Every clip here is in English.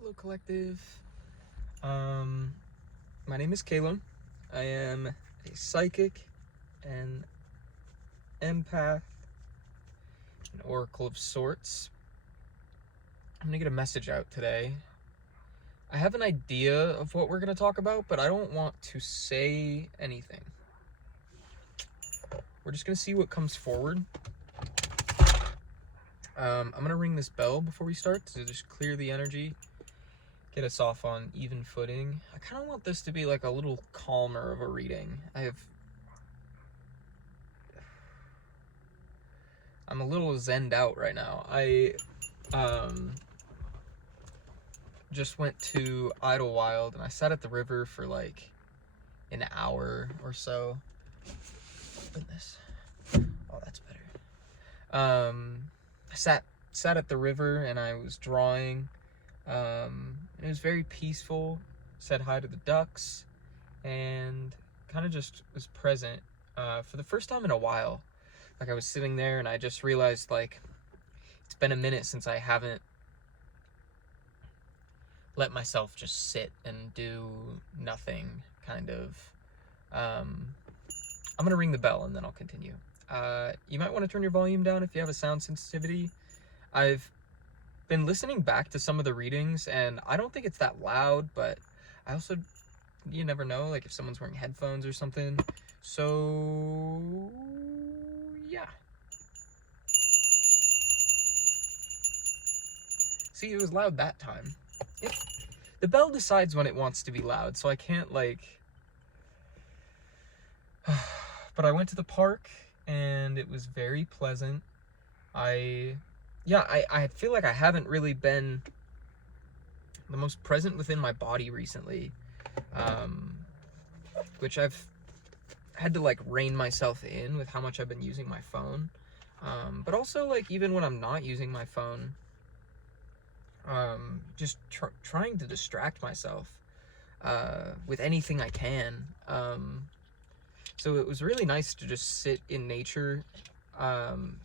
Hello, collective. My name is Kaelem. I am a psychic, an empath, an oracle of sorts. I'm gonna get a message out today. I have an idea of what we're gonna talk about, but I don't want to say anything. We're just gonna see what comes forward. I'm gonna ring this bell before we start to just clear the energy, get us off on even footing. I kind of want this to be like a little calmer of a reading. I'm a little zenned out right now. I just went to Idlewild and I sat at the river for like an hour or so. Goodness. Oh, that's better. I sat at the river and I was drawing. And it was very peaceful. Said hi to the ducks and kind of just was present for the first time in a while. Like I was sitting there and I just realized like it's been a minute since I haven't let myself just sit and do nothing, kind of. I'm gonna ring the bell and then I'll continue. You might want to turn your volume down if you have a sound sensitivity. I've been listening back to some of the readings and I don't think it's that loud, but I also, you never know, like if someone's wearing headphones or something. So yeah. See, it was loud that time. The bell decides when it wants to be loud, so I can't like... But I went to the park and it was very pleasant. I feel like I haven't really been the most present within my body recently, which I've had to like rein myself in with how much I've been using my phone, but also like even when I'm not using my phone, just trying to distract myself with anything I can. So it was really nice to just sit in nature and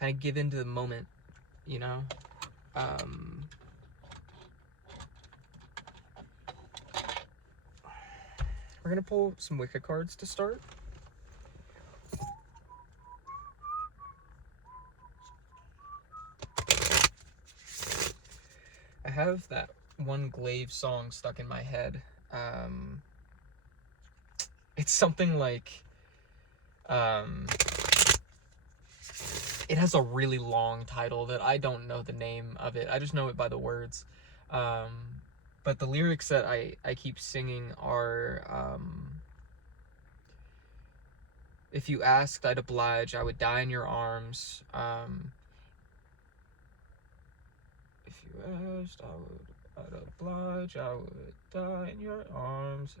kind of give into the moment, you know? We're gonna pull some Wicca cards to start. I have that one Glaive song stuck in my head. It's something like, it has a really long title that I don't know the name of it. I just know it by the words. But the lyrics that I keep singing are, if you asked, I'd oblige, I would die in your arms. If you asked, I'd oblige, I would die in your arms.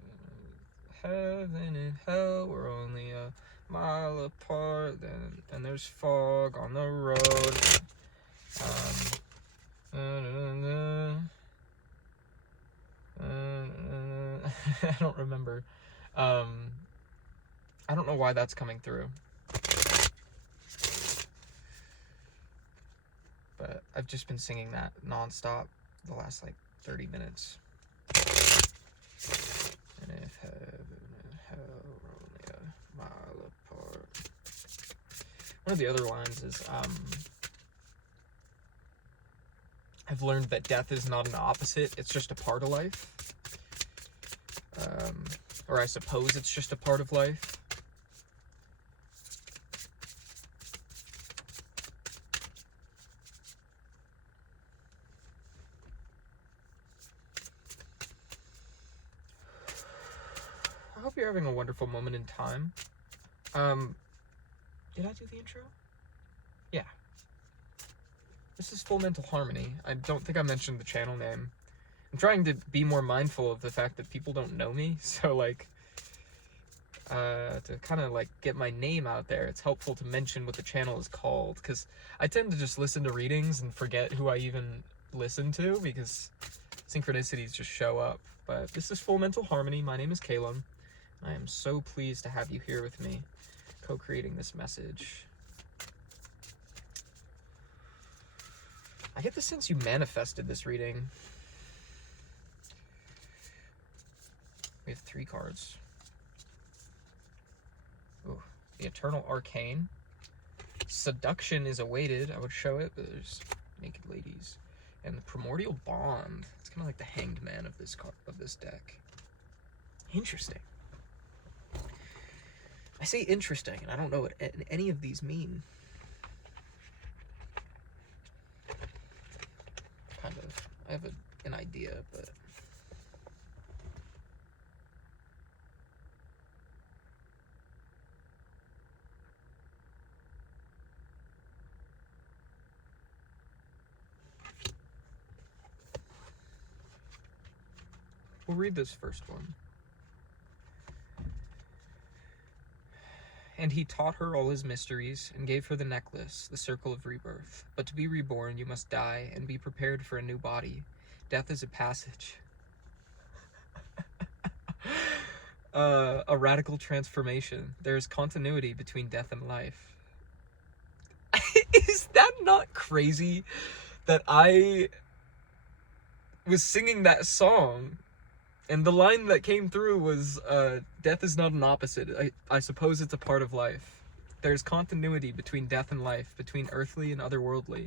Heaven and hell were only a mile apart, and there's fog on the road. I don't remember. I don't know why that's coming through. But I've just been singing that nonstop the last like 30 minutes. And if heaven and hell were only a mile apart. One of the other lines is, I've learned that death is not an opposite, it's just a part of life. Or I suppose it's just a part of life. I hope you're having a wonderful moment in time. Did I do the intro? Yeah. This is Full Mental Harmony. I don't think I mentioned the channel name. I'm trying to be more mindful of the fact that people don't know me, so like, to kind of like get my name out there, it's helpful to mention what the channel is called, because I tend to just listen to readings and forget who I even listen to, because synchronicities just show up. But this is Full Mental Harmony. My name is Kaelem. I am so pleased to have you here with me, co-creating this message. I get the sense you manifested this reading. We have 3 cards. Ooh, the Eternal Arcane. Seduction is awaited. I would show it, but there's naked ladies. And the Primordial Bond. It's kind of like the Hanged Man of this deck. Interesting. I say interesting, and I don't know what any of these mean. Kind of. I have an idea, but... We'll read this first one. And he taught her all his mysteries, and gave her the necklace, the circle of rebirth. But to be reborn, you must die, and be prepared for a new body. Death is a passage. A radical transformation. There is continuity between death and life. Is that not crazy? That I was singing that song, and the line that came through was, death is not an opposite. I suppose it's a part of life. There's continuity between death and life, between earthly and otherworldly.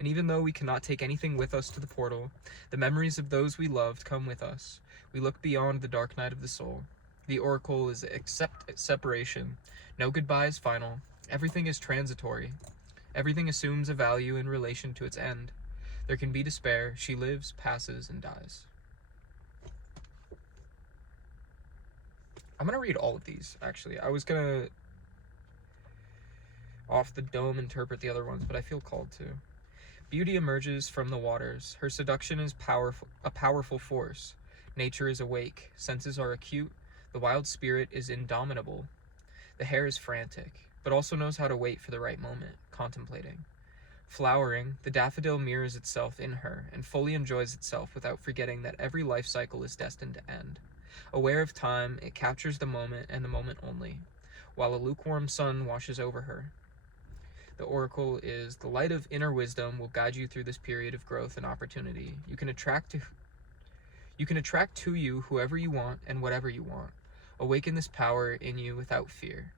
And even though we cannot take anything with us to the portal, the memories of those we loved come with us. We look beyond the dark night of the soul. The oracle is accept separation. No goodbye is final. Everything is transitory. Everything assumes a value in relation to its end. There can be despair. She lives, passes, and dies. I'm going to read all of these, actually. I was going to, off the dome, interpret the other ones, but I feel called to. Beauty emerges from the waters. Her seduction is a powerful force. Nature is awake. Senses are acute. The wild spirit is indomitable. The hare is frantic, but also knows how to wait for the right moment, contemplating. Flowering, the daffodil mirrors itself in her and fully enjoys itself without forgetting that every life cycle is destined to end. Aware of time, it captures the moment and the moment only, while a lukewarm sun washes over her. The oracle is the light of inner wisdom will guide you through this period of growth and opportunity. You can attract to you whoever you want and whatever you want. Awaken this power in you without fear.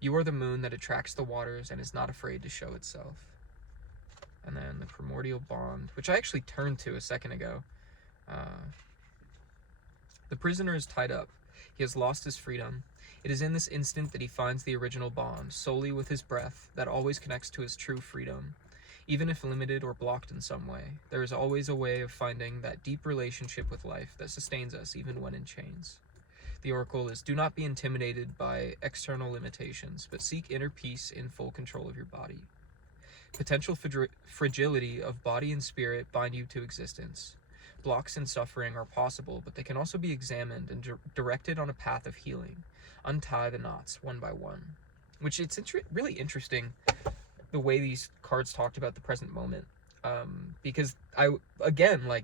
You are the moon that attracts the waters and is not afraid to show itself. And then the Primordial Bond, which I actually turned to a second ago. The prisoner is tied up. He has lost his freedom. It is in this instant that he finds the original bond, solely with his breath, that always connects to his true freedom. Even if limited or blocked in some way, there is always a way of finding that deep relationship with life that sustains us even when in chains. The oracle is, do not be intimidated by external limitations, but seek inner peace in full control of your body. Potential fragility of body and spirit bind you to existence. Blocks and suffering are possible, but they can also be examined and directed on a path of healing. Untie the knots one by one. Which it's really interesting the way these cards talked about the present moment. Because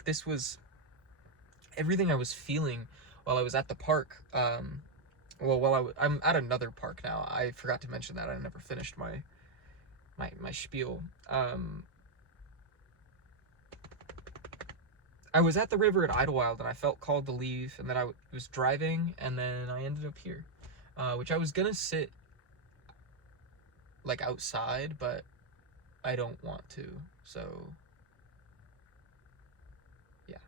this was everything I was feeling while I was at the park. I'm at another park now. I forgot to mention that. I never finished my spiel. I was at the river at Idlewild and I felt called to leave, and then I was driving, and then I ended up here, which I was gonna sit like outside, but I don't want to, so yeah.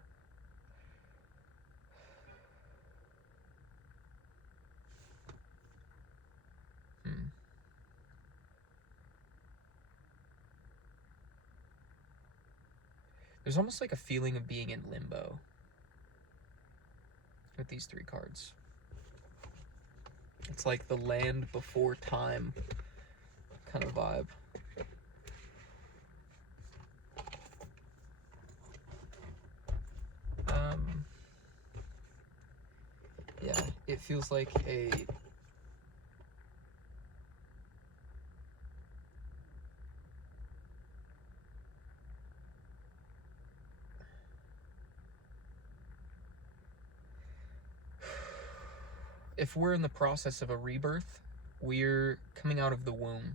There's almost like a feeling of being in limbo with these 3 cards. It's like the land before time kind of vibe. Yeah, it feels like a if we're in the process of a rebirth, we're coming out of the womb.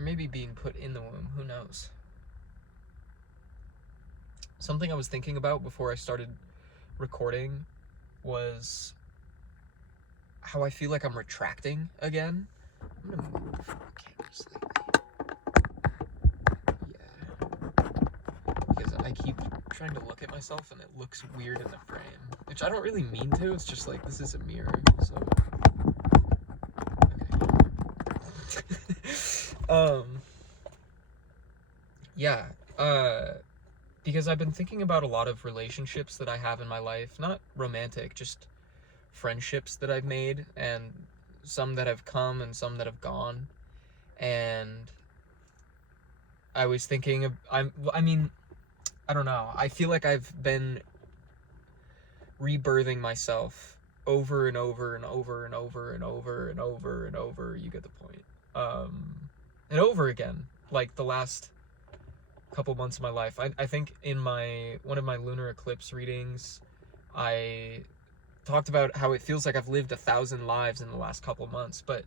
Or maybe being put in the womb, who knows? Something I was thinking about before I started recording was how I feel like I'm retracting again. I'm gonna move the camera slightly. Yeah. Because I keep trying to look at myself and it looks weird in the frame. Which I don't really mean to, it's just like, this is a mirror, so... Okay. Yeah, because I've been thinking about a lot of relationships that I have in my life, not romantic, just friendships that I've made, and some that have come and some that have gone. And I was thinking of, I don't know, I feel like I've been rebirthing myself over and over and over and over and over and over and over, you get the point, and over again, like the last couple months of my life. I think in one of my lunar eclipse readings, I talked about how it feels like I've lived 1,000 lives in the last couple months, but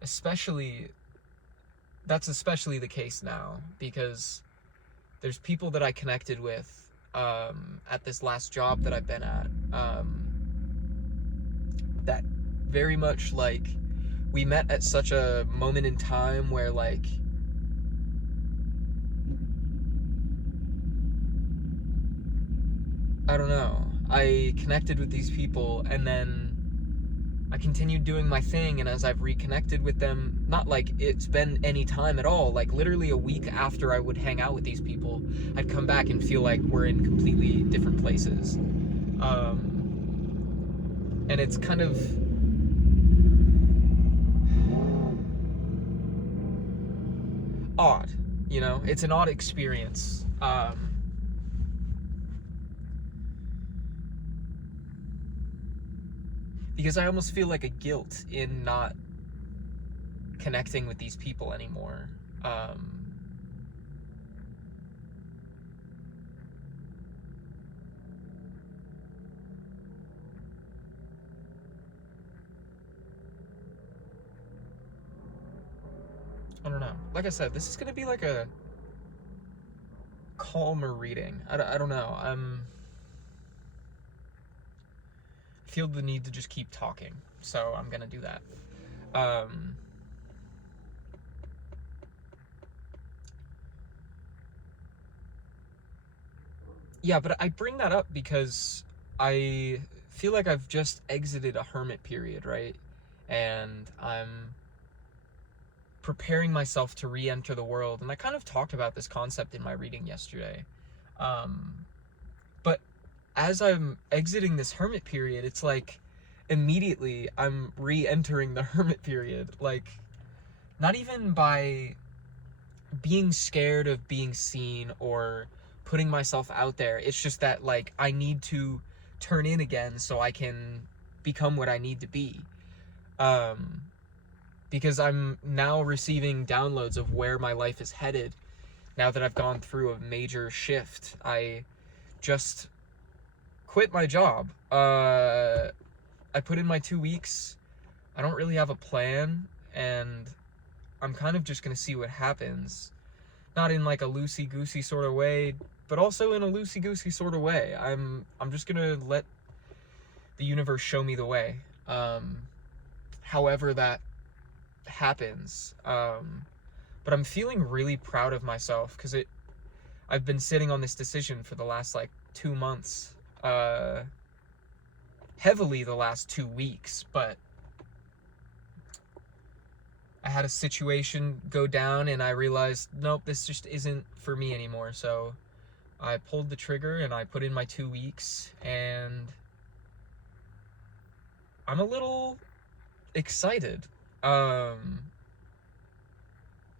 that's especially the case now, because there's people that I connected with at this last job that I've been at, that very much, like, we met at such a moment in time where, like, I don't know, I connected with these people, and then I continued doing my thing, and as I've reconnected with them, not like it's been any time at all, like literally a week after I would hang out with these people, I'd come back and feel like we're in completely different places. And it's kind of... odd, you know? It's an odd experience. Because I almost feel like a guilt in not connecting with these people anymore. I don't know. Like I said, this is gonna be like a calmer reading. I don't know. I feel the need to just keep talking, so I'm gonna do that. Yeah, but I bring that up because I feel like I've just exited a hermit period, right? And I'm preparing myself to re-enter the world, and I kind of talked about this concept in my reading yesterday. But as I'm exiting this hermit period, it's like immediately I'm re-entering the hermit period. Like, not even by being scared of being seen or putting myself out there. It's just that, like, I need to turn in again so I can become what I need to be. Because I'm now receiving downloads of where my life is headed now that I've gone through a major shift. I just quit my job. I put in my 2 weeks. I don't really have a plan, and I'm kind of just gonna see what happens. Not in like a loosey-goosey sort of way, but also in a loosey-goosey sort of way. I'm just gonna let the universe show me the way. However that happens. But I'm feeling really proud of myself, because I've been sitting on this decision for the last like 2 months. Heavily the last 2 weeks, but I had a situation go down and I realized, nope, this just isn't for me anymore. So I pulled the trigger and I put in my 2 weeks, and I'm a little excited. I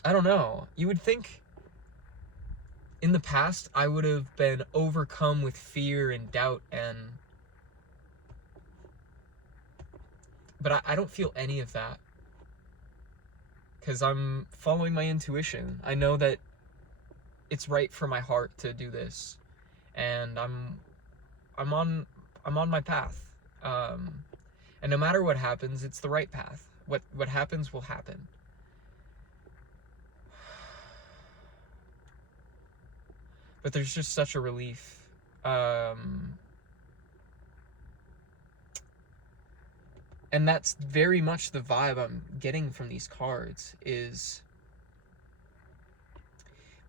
don't know. You would think in the past I would have been overcome with fear and doubt, but I don't feel any of that, because I'm following my intuition. I know that it's right for my heart to do this, and I'm on my path. And no matter what happens, it's the right path. What happens will happen. but there's just such a relief. And that's very much the vibe I'm getting from these cards, is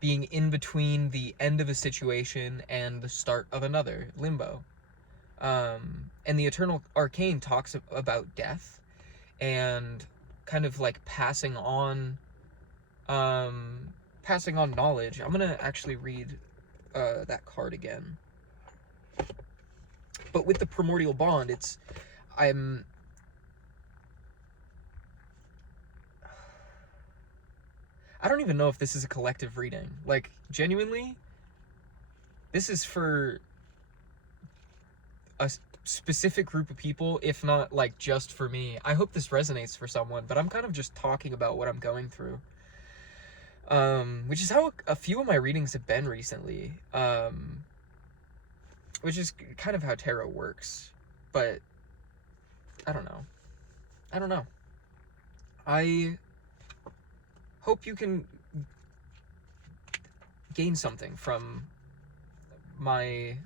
being in between the end of a situation and the start of another, limbo. And the Eternal Arcane talks about death and kind of like passing on knowledge. I'm gonna actually read that card again. But with the Primordial Bond, I don't even know if this is a collective reading. Like, genuinely, this is for a specific group of people, if not, like, just for me. I hope this resonates for someone, but I'm kind of just talking about what I'm going through. Which is how a few of my readings have been recently. Which is kind of how tarot works. But, I don't know. I hope you can gain something from my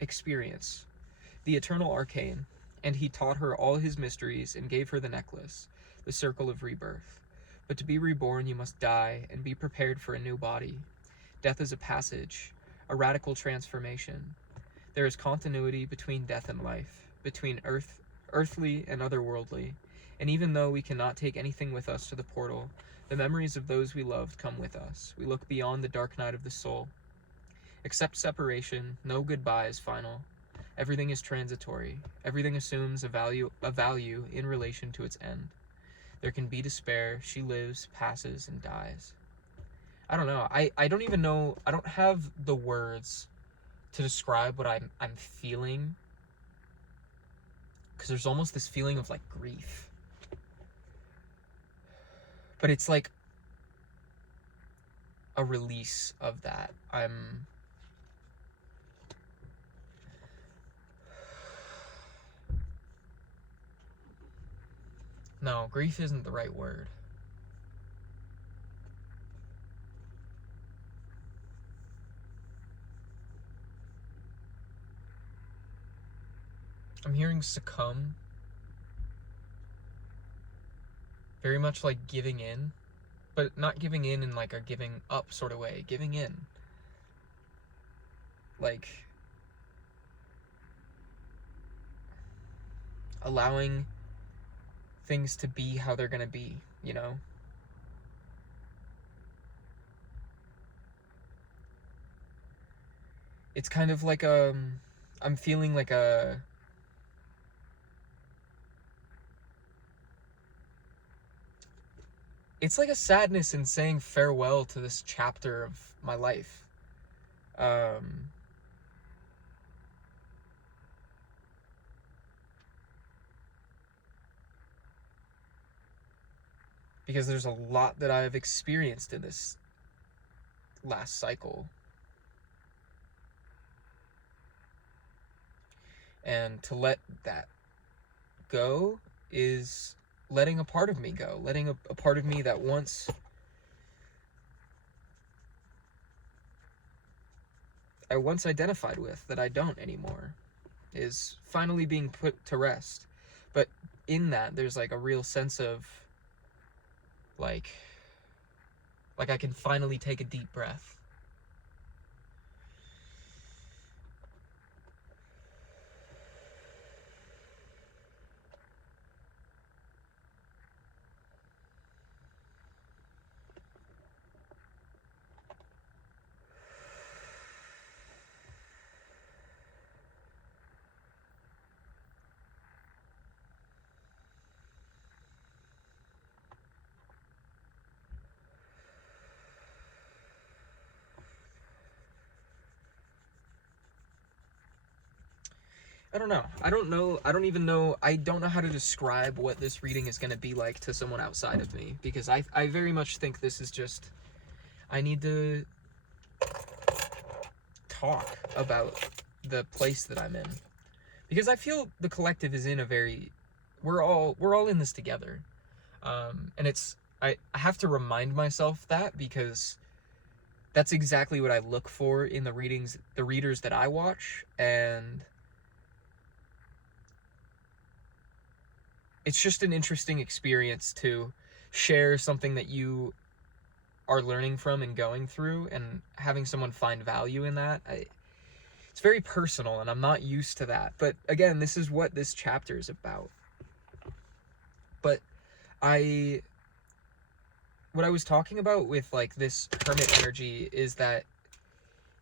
experience. The Eternal Arcane, and he taught her all his mysteries and gave her the necklace, the circle of rebirth. But to be reborn, you must die and be prepared for a new body. Death is a passage, a radical transformation. There is continuity between death and life, between earthly and otherworldly. And even though we cannot take anything with us to the portal, the memories of those we loved come with us. We look beyond the dark night of the soul. Except separation, no goodbye is final. Everything is transitory. Everything assumes a value in relation to its end. There can be despair. She lives, passes, and dies. I don't know. I don't even know. I don't have the words to describe what I'm feeling. Because there's almost this feeling of, like, grief. But it's like a release of that. No, grief isn't the right word. I'm hearing succumb. Very much like giving in, but not giving in like a giving up sort of way. Giving in. Like, allowing things to be how they're gonna be, you know? It's kind of like I'm feeling like it's like a sadness in saying farewell to this chapter of my life. Because there's a lot that I've experienced in this last cycle. And to let that go is letting a part of me go. Letting a part of me that once I once identified with, that I don't anymore, is finally being put to rest. But in that, there's like a real sense of like I can finally take a deep breath. I don't know. I don't even know. I don't know how to describe what this reading is going to be like to someone outside of me. Because I very much think this is just... I need to talk about the place that I'm in. Because I feel the collective is in a very... We're all in this together. And it's... I have to remind myself that, because that's exactly what I look for in the readers that I watch, and it's just an interesting experience to share something that you are learning from and going through, and having someone find value in that. It's very personal, and I'm not used to that. But again, this is what this chapter is about. But what I was talking about with like this hermit energy is that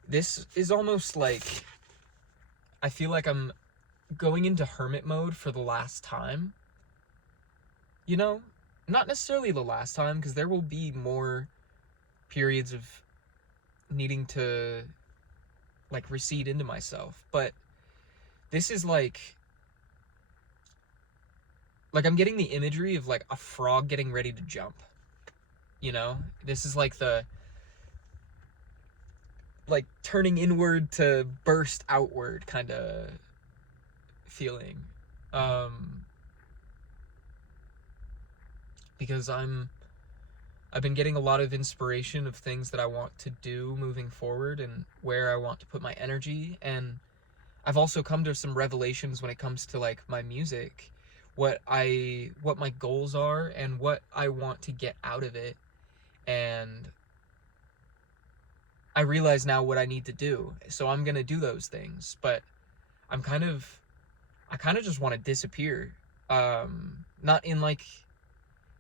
this is almost like, I feel like I'm going into hermit mode for the last time. You know, not necessarily the last time, because there will be more periods of needing to like recede into myself, but this is like I'm getting the imagery of like a frog getting ready to jump. You know, this is like the turning inward to burst outward kind of feeling. Because I've been getting a lot of inspiration of things that I want to do moving forward and where I want to put my energy. And I've also come to some revelations when it comes to like my music, what my goals are and what I want to get out of it. And I realize now what I need to do. So I'm going to do those things, but I kind of just want to disappear. Not in like,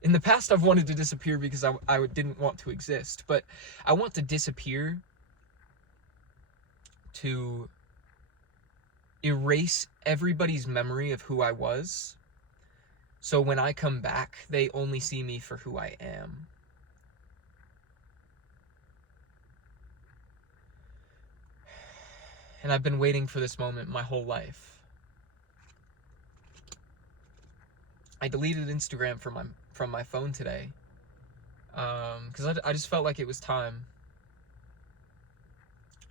in the past I've wanted to disappear because I didn't want to exist, but I want to disappear to erase everybody's memory of who I was. So when I come back, they only see me for who I am. And I've been waiting for this moment my whole life. I deleted Instagram from my phone today, because I just felt like it was time.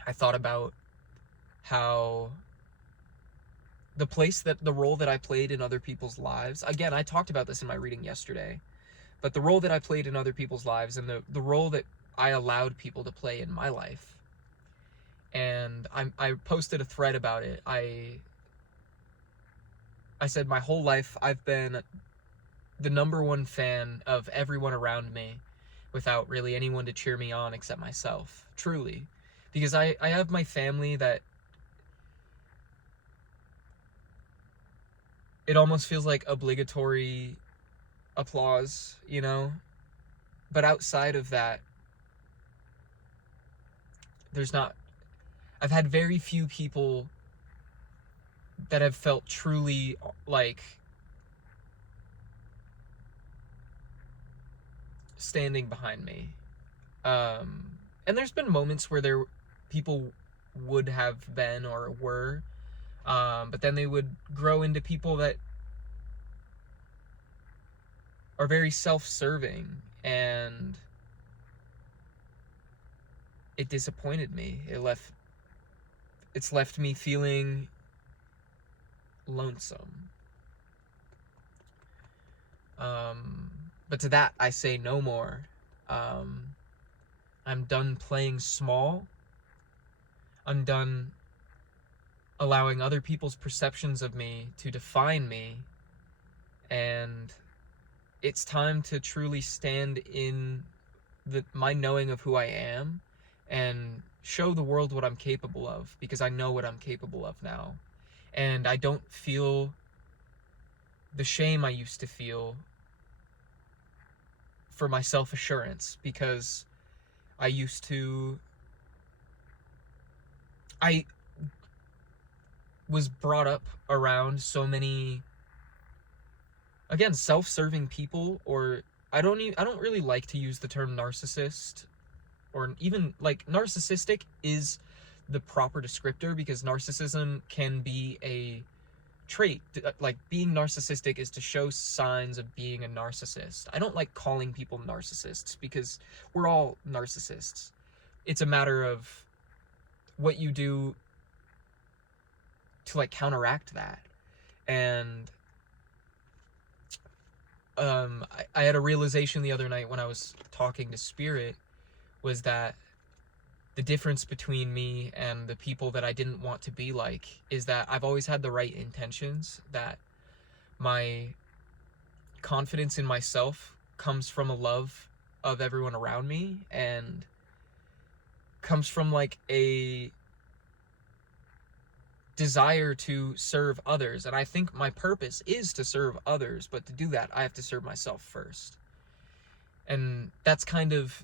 I thought about how the role that I played in other people's lives. Again, I talked about this in my reading yesterday, but the role that I played in other people's lives, and the role that I allowed people to play in my life. And I posted a thread about it. I said my whole life I've been the number one fan of everyone around me, without really anyone to cheer me on except myself. Truly. Because I have my family that it almost feels like obligatory applause, you know? But outside of that, I've had very few people that have felt truly like standing behind me. And there's been moments where people would have been or were, but then they would grow into people that are very self-serving, and it disappointed me. It's left me feeling lonesome. But to that I say no more. I'm done playing small. I'm done allowing other people's perceptions of me to define me, and it's time to truly stand in my knowing of who I am and show the world what I'm capable of, because I know what I'm capable of now. And I don't feel the shame I used to feel for my self-assurance, because I was brought up around so many, again, self-serving people. Or I don't really like to use the term narcissist, or even like narcissistic is the proper descriptor, because narcissism can be a trait. Like, being narcissistic is to show signs of being a narcissist. I don't like calling people narcissists, because we're all narcissists. It's a matter of what you do to like counteract that. And I had a realization the other night when I was talking to Spirit, was that the difference between me and the people that I didn't want to be like is that I've always had the right intentions, that my confidence in myself comes from a love of everyone around me and comes from like a desire to serve others. And I think my purpose is to serve others, but to do that I have to serve myself first. And that's kind of,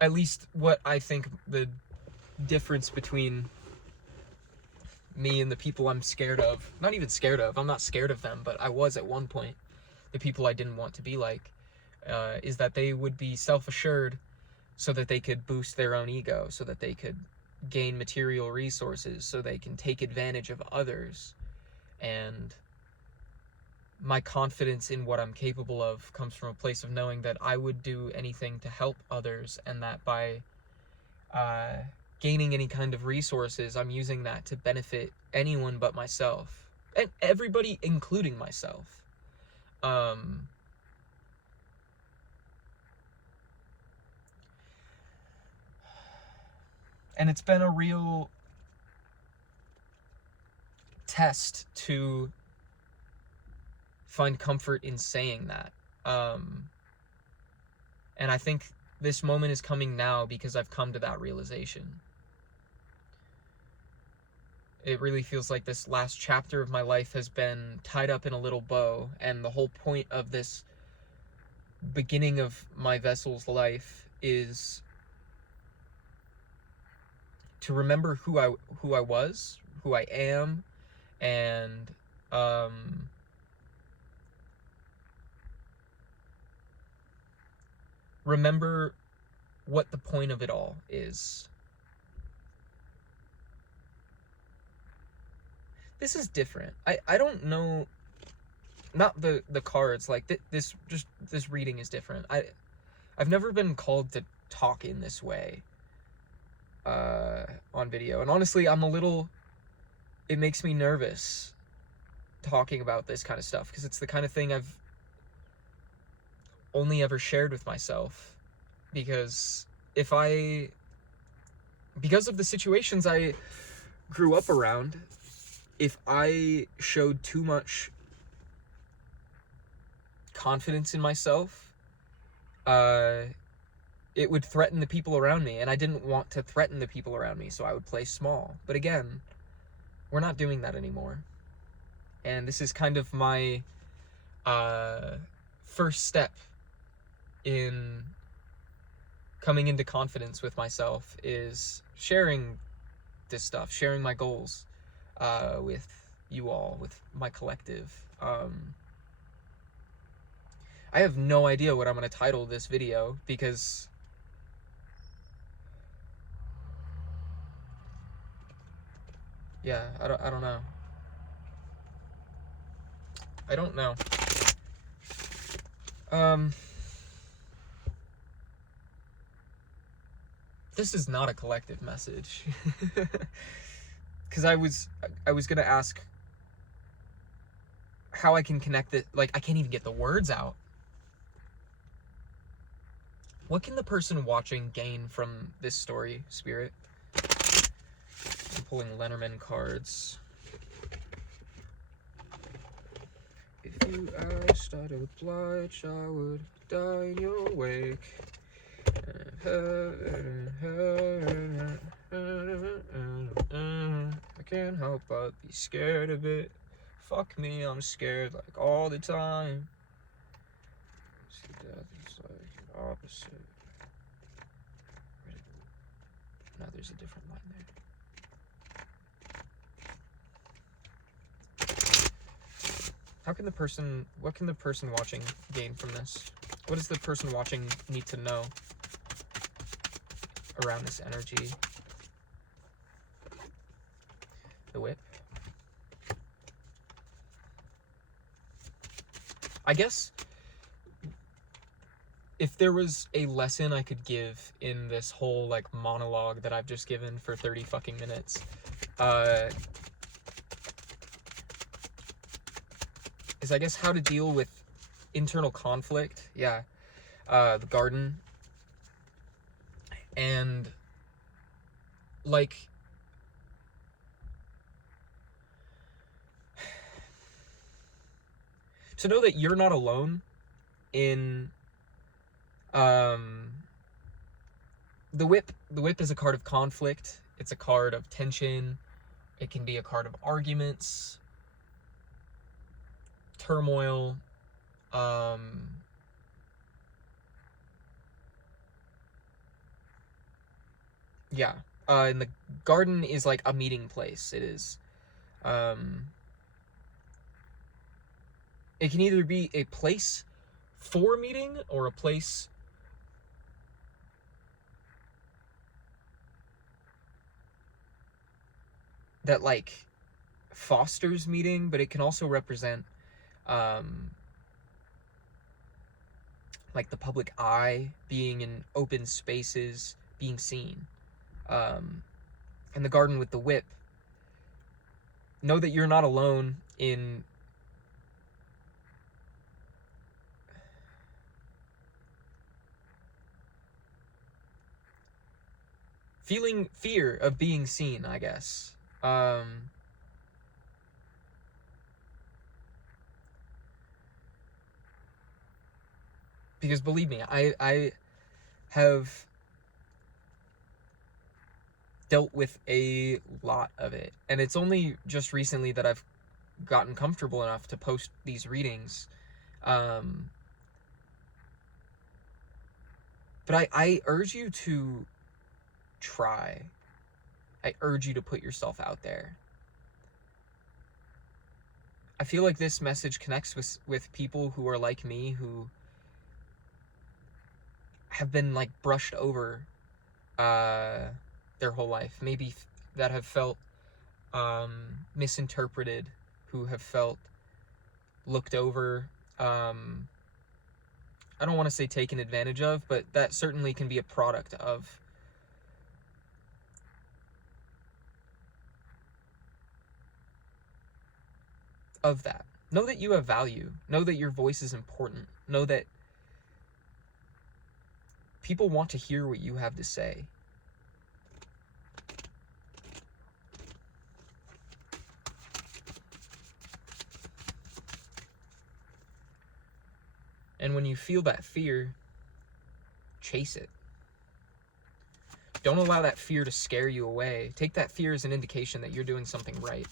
at least what I think, the difference between me and the people I'm scared of. Not even scared of, I'm not scared of them, but I was at one point the people I didn't want to be like, is that they would be self-assured so that they could boost their own ego, so that they could gain material resources, so they can take advantage of others. And my confidence in what I'm capable of comes from a place of knowing that I would do anything to help others, and that by gaining any kind of resources, I'm using that to benefit anyone but myself, and everybody including myself. And it's been a real test to find comfort in saying that. And I think this moment is coming now because I've come to that realization. It really feels like this last chapter of my life has been tied up in a little bow, and the whole point of this beginning of my vessel's life is to remember who I was, who I am, and remember what the point of it all is. This is different. I don't know, not the cards, like this reading is different. I've never been called to talk in this way on video, and honestly it makes me nervous talking about this kind of stuff, because it's the kind of thing I've only ever shared with myself, because of the situations I grew up around, if I showed too much confidence in myself, it would threaten the people around me, and I didn't want to threaten the people around me, so I would play small. But again, we're not doing that anymore. And this is kind of my first step in coming into confidence with myself, is sharing this stuff, sharing my goals with you all, with my collective. I have no idea what I'm going to title this video, because yeah, I don't know. I don't know. This is not a collective message. Because I was gonna ask how I can connect it. Like, I can't even get the words out. What can the person watching gain from this story, Spirit? I'm pulling Lenormand cards. If you asked, I'd oblige, I would die in your wake. I can't help but be scared of it. Fuck me, I'm scared like all the time. See, death is like opposite. Now there's a different line there. What can the person watching gain from this? What does the person watching need to know around this energy? The whip. I guess if there was a lesson I could give in this whole like monologue that I've just given for 30 fucking minutes, is I guess how to deal with internal conflict. Yeah. The garden. And like, to know that you're not alone in, the whip. The whip is a card of conflict. It's a card of tension. It can be a card of arguments, turmoil, yeah. And the garden is like a meeting place. It is, it can either be a place for meeting or a place that like fosters meeting, but it can also represent like the public eye, being in open spaces, being seen. And the garden with the whip, know that you're not alone in feeling fear of being seen, I guess. Because believe me, I have dealt with a lot of it, and it's only just recently that I've gotten comfortable enough to post these readings. But I urge you to try. I urge you to put yourself out there. I feel like this message connects with people who are like me, who have been like brushed over their whole life, maybe that have felt misinterpreted, who have felt looked over. I don't want to say taken advantage of, but that certainly can be a product of that. Know that you have value. Know that your voice is important. Know that people want to hear what you have to say. And when you feel that fear, chase it. Don't allow that fear to scare you away. Take that fear as an indication that you're doing something right.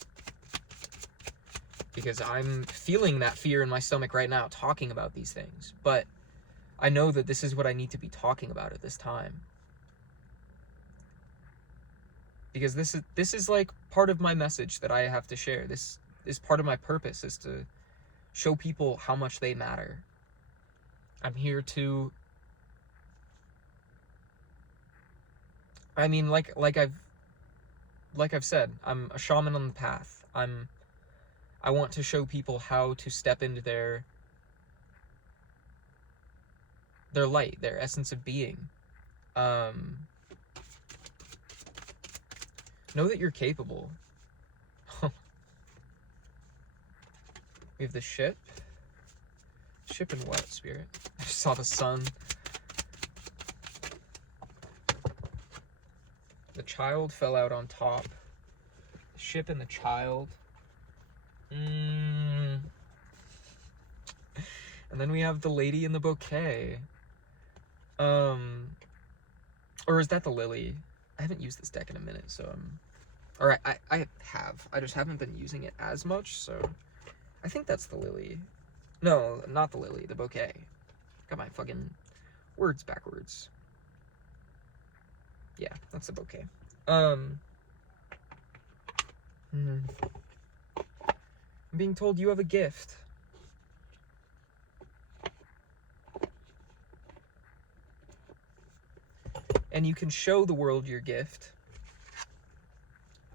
Because I'm feeling that fear in my stomach right now talking about these things. But I know that this is what I need to be talking about at this time. Because this is like part of my message that I have to share. This is part of my purpose, is to show people how much they matter. I'm here to, I mean, like I've said, I'm a shaman on the path. I want to show people how to step into their light, their essence of being. Know that you're capable. We have the ship. Ship and what, Spirit? I just saw the sun. The child fell out on top. The ship and the child. And then we have the lady in the bouquet. Or is that the lily? I haven't used this deck in a minute, so or I have. I just haven't been using it as much, so I think that's the lily. No, not the lily, the bouquet. Got my fucking words backwards. Yeah, that's the bouquet. I'm being told you have a gift. And you can show the world your gift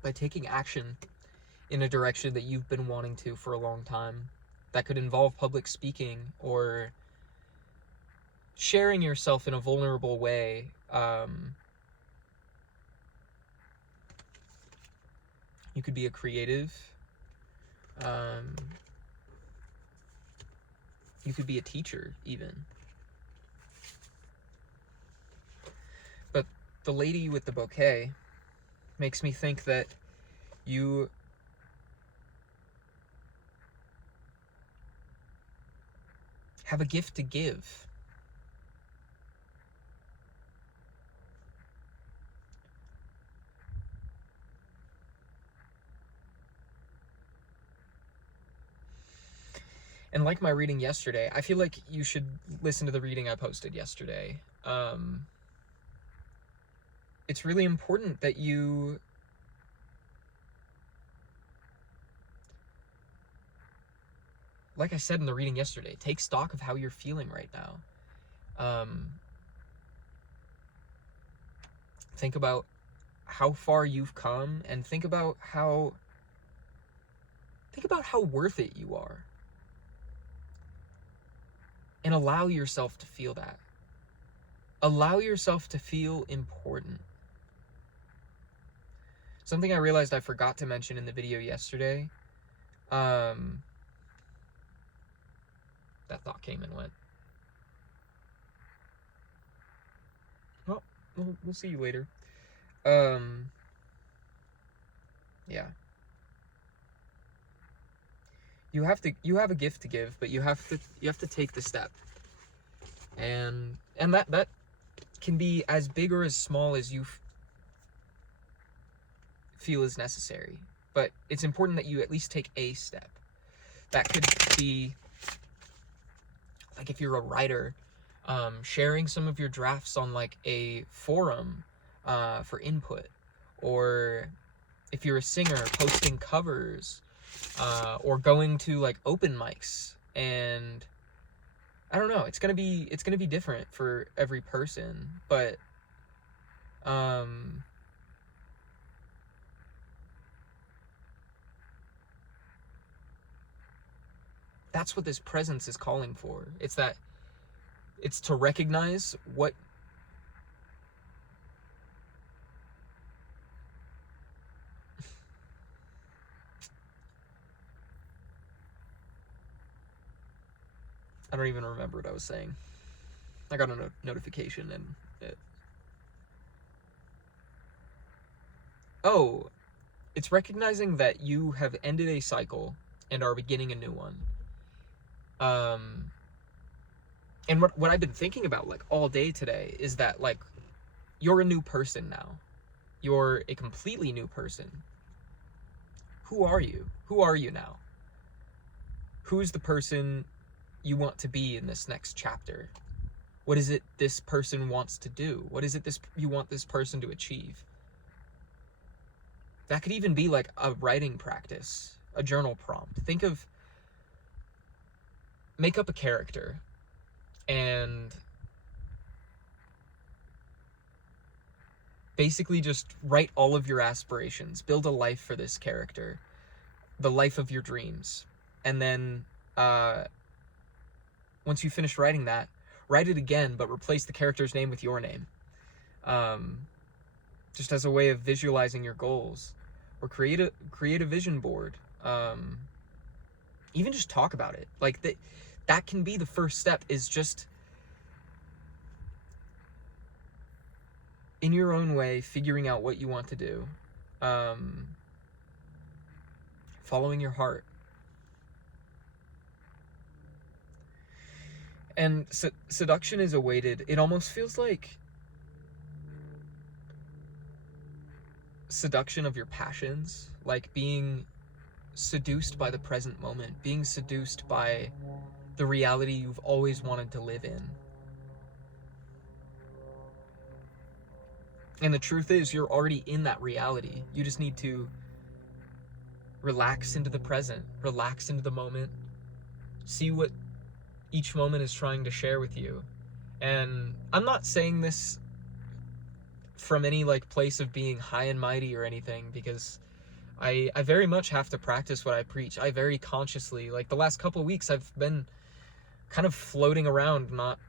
by taking action in a direction that you've been wanting to for a long time. That could involve public speaking or sharing yourself in a vulnerable way. You could be a creative. You could be a teacher, even. But the lady with the bouquet makes me think that you have a gift to give. And like my reading yesterday, I feel like you should listen to the reading I posted yesterday. It's really important that you like I said in the reading yesterday, take stock of how you're feeling right now. Think about how far you've come, and think about how worth it you are. And allow yourself to feel that. Allow yourself to feel important. Something I realized I forgot to mention in the video yesterday. That thought came and went. Well, we'll see you later. Yeah. You have a gift to give, but you have to take the step. And that can be as big or as small as you feel is necessary. But it's important that you at least take a step. That could be, like, if you're a writer, sharing some of your drafts on like a forum for input, or if you're a singer, posting covers, or going to like open mics. And I don't know, it's gonna be different for every person, but that's what this presence is calling for. It's to recognize what I don't even remember what I was saying. I got a notification and it's recognizing that you have ended a cycle and are beginning a new one. And what I've been thinking about like all day today is that like you're a new person now. You're a completely new person. Who are you? Who are you now? Who's the person you want to be in this next chapter? What is it this person wants to do? What is it you want this person to achieve? That could even be like a writing practice, a journal prompt. Make up a character and basically just write all of your aspirations. Build a life for this character, the life of your dreams. And then once you finish writing that, write it again, but replace the character's name with your name. Just as a way of visualizing your goals. Or create a vision board. Even just talk about it. Like that can be the first step, is just in your own way figuring out what you want to do. Following your heart. And seduction is awaited. It almost feels like seduction of your passions, like being seduced by the present moment, being seduced by the reality you've always wanted to live in. And the truth is, you're already in that reality. You just need to relax into the present, relax into the moment, see what each moment is trying to share with you. And I'm not saying this from any like place of being high and mighty or anything, because I very much have to practice what I preach. I very consciously, like the last couple of weeks, I've been kind of floating around, not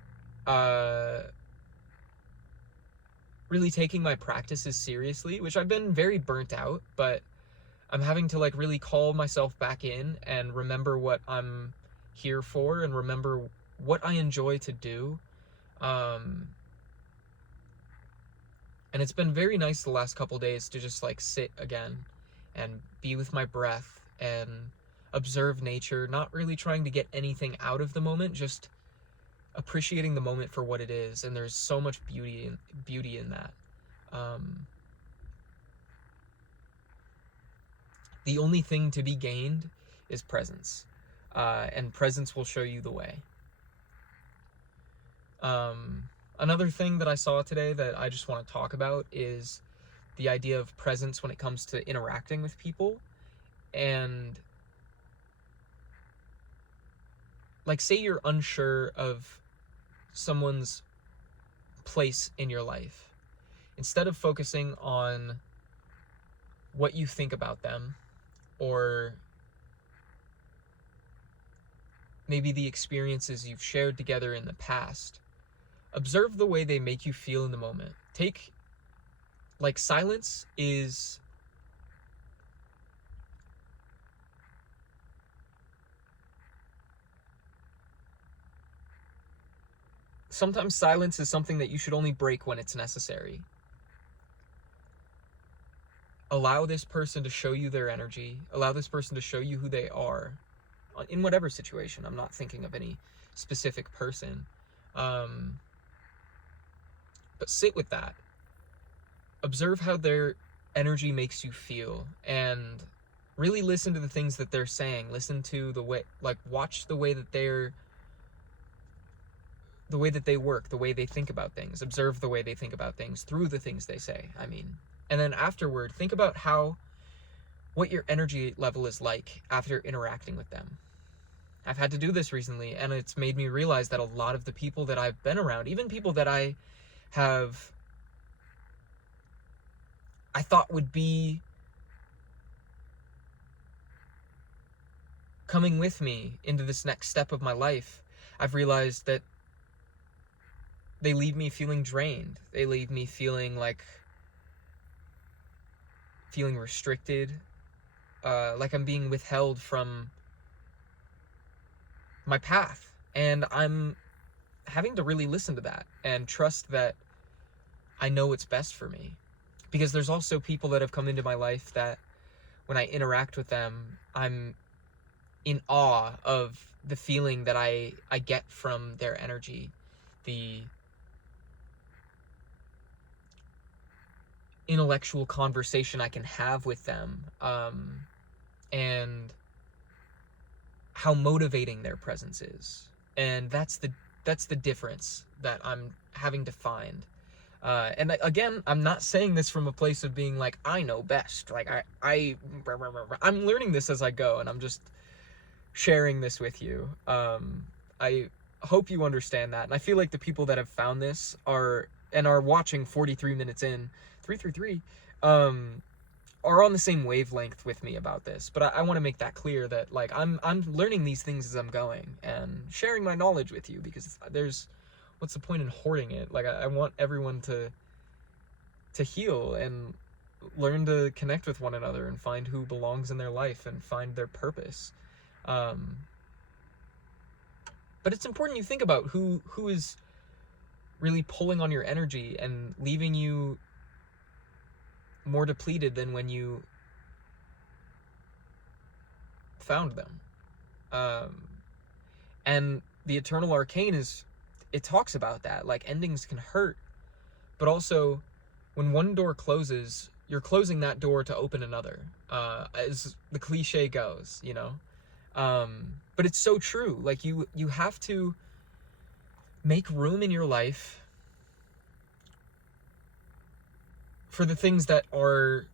really taking my practices seriously, which I've been very burnt out, but I'm having to like really call myself back in and remember what I'm here for and remember what I enjoy to do. And it's been very nice the last couple days to just like sit again and be with my breath and observe nature, not really trying to get anything out of the moment, just appreciating the moment for what it is. And there's so much beauty in that. The only thing to be gained is presence, and presence will show you the way. Another thing that I saw today that I just want to talk about is the idea of presence when it comes to interacting with people. And like, say you're unsure of someone's place in your life. Instead of focusing on what you think about them, or maybe the experiences you've shared together in the past, observe the way they make you feel in the moment. Silence is sometimes silence is something that you should only break when it's necessary. Allow this person to show you their energy. Allow this person to show you who they are in whatever situation. I'm not thinking of any specific person. But sit with that. Observe how their energy makes you feel, and really listen to the things that they're saying. Listen to the way, watch the way that they work, the way they think about things. Observe the way they think about things through the things they say, And then afterward, think about what your energy level is like after interacting with them. I've had to do this recently, and it's made me realize that a lot of the people that I've been around, even people that I thought would be coming with me into this next step of my life, I've realized that they leave me feeling drained. They leave me feeling restricted, like I'm being withheld from my path. And I'm having to really listen to that and trust that I know what's best for me. Because there's also people that have come into my life that when I interact with them, I'm in awe of the feeling that I get from their energy, the intellectual conversation I can have with them, and how motivating their presence is. And that's the difference that I'm having to find. And again, I'm not saying this from a place of being like, I know best. Like, I'm learning this as I go, and I'm just sharing this with you. I hope you understand that. And I feel like the people that have found this are watching 43 minutes in, 333, are on the same wavelength with me about this. But I want to make that clear that I'm learning these things as I'm going and sharing my knowledge with you, because what's the point in hoarding it? I want everyone to heal and learn to connect with one another and find who belongs in their life and find their purpose. But it's important you think about who is really pulling on your energy and leaving you more depleted than when you found them. And the Eternal Arcane it talks about that. Endings can hurt, but also when one door closes, you're closing that door to open another, as the cliche goes, but it's so true. You have to make room in your life for the things that are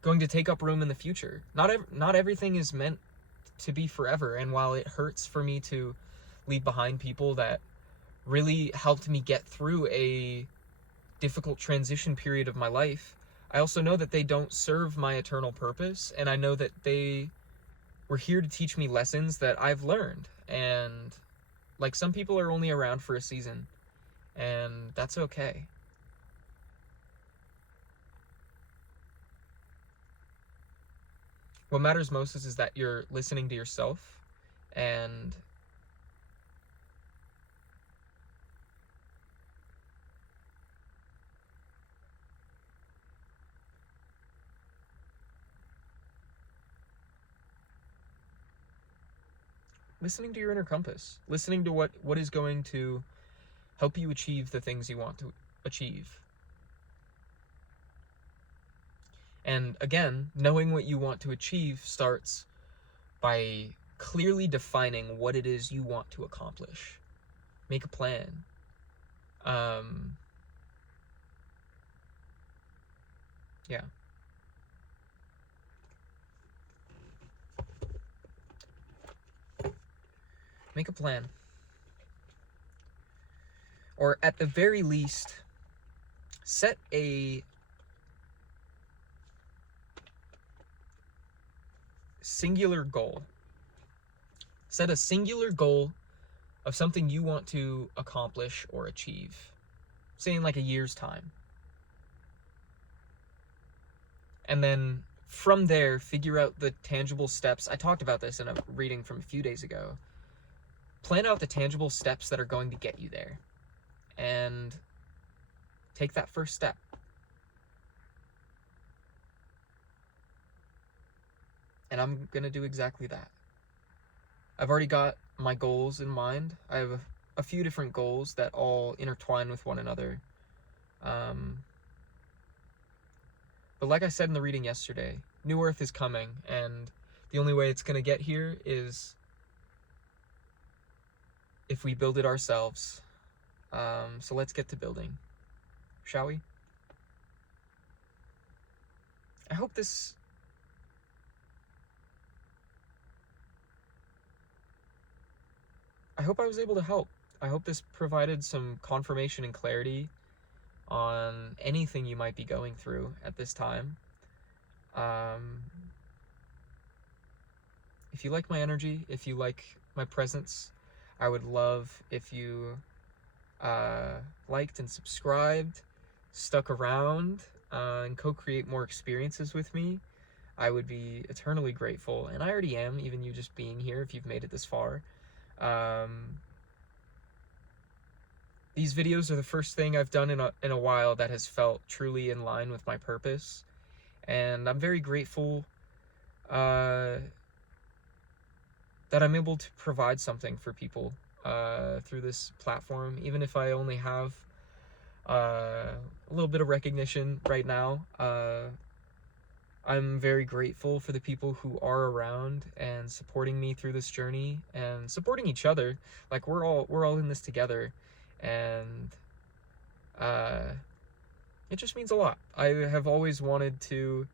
going to take up room in the future. Not everything is meant to be forever. And while it hurts for me to leave behind people that really helped me get through a difficult transition period of my life, I also know that they don't serve my eternal purpose. And I know that they were here to teach me lessons that I've learned. And some people are only around for a season, and that's okay. What matters most is that you're listening to yourself and listening to your inner compass, listening to what is going to help you achieve the things you want to achieve. And again, knowing what you want to achieve starts by clearly defining what it is you want to accomplish. Make a plan. Yeah. Make a plan. Or at the very least, set a singular goal. Set a singular goal of something you want to accomplish or achieve, say in like a year's time. And then from there, figure out the tangible steps. I talked about this in a reading from a few days ago. Plan out the tangible steps that are going to get you there. And take that first step. And I'm going to do exactly that. I've already got my goals in mind. I have a few different goals that all intertwine with one another. But like I said in the reading yesterday, New Earth is coming, and the only way it's going to get here is if we build it ourselves. So let's get to building, shall we? I hope I was able to help. I hope this provided some confirmation and clarity on anything you might be going through at this time. If you like my energy, if you like my presence, I would love if you liked and subscribed, stuck around, and co-create more experiences with me. I would be eternally grateful, and I already am, even you just being here if you've made it this far. These videos are the first thing I've done in a while that has felt truly in line with my purpose, and I'm very grateful that I'm able to provide something for people through this platform, even if I only have a little bit of recognition right now. I'm very grateful for the people who are around and supporting me through this journey and supporting each other. Like we're all in this together, and it just means a lot. I have always wanted to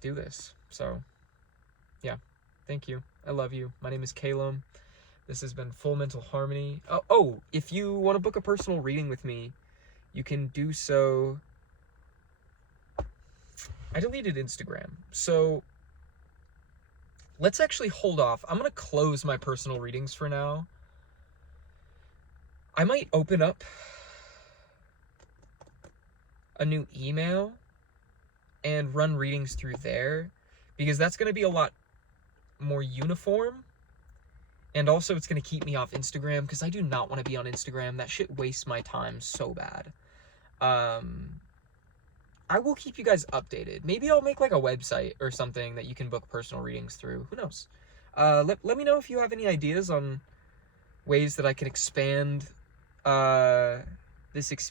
do this. So yeah, thank you. I love you. My name is Kaelem. This has been Full Mental Harmony. Oh, if you want to book a personal reading with me, you can do so. I deleted Instagram, so let's actually hold off. I'm going to close my personal readings for now. I might open up a new email and run readings through there, because that's going to be a lot more uniform. And also it's going to keep me off Instagram, because I do not want to be on Instagram. That shit wastes my time so bad. I will keep you guys updated. Maybe I'll make like a website or something that you can book personal readings through. Who knows? Let me know if you have any ideas on ways that I can expand this experience.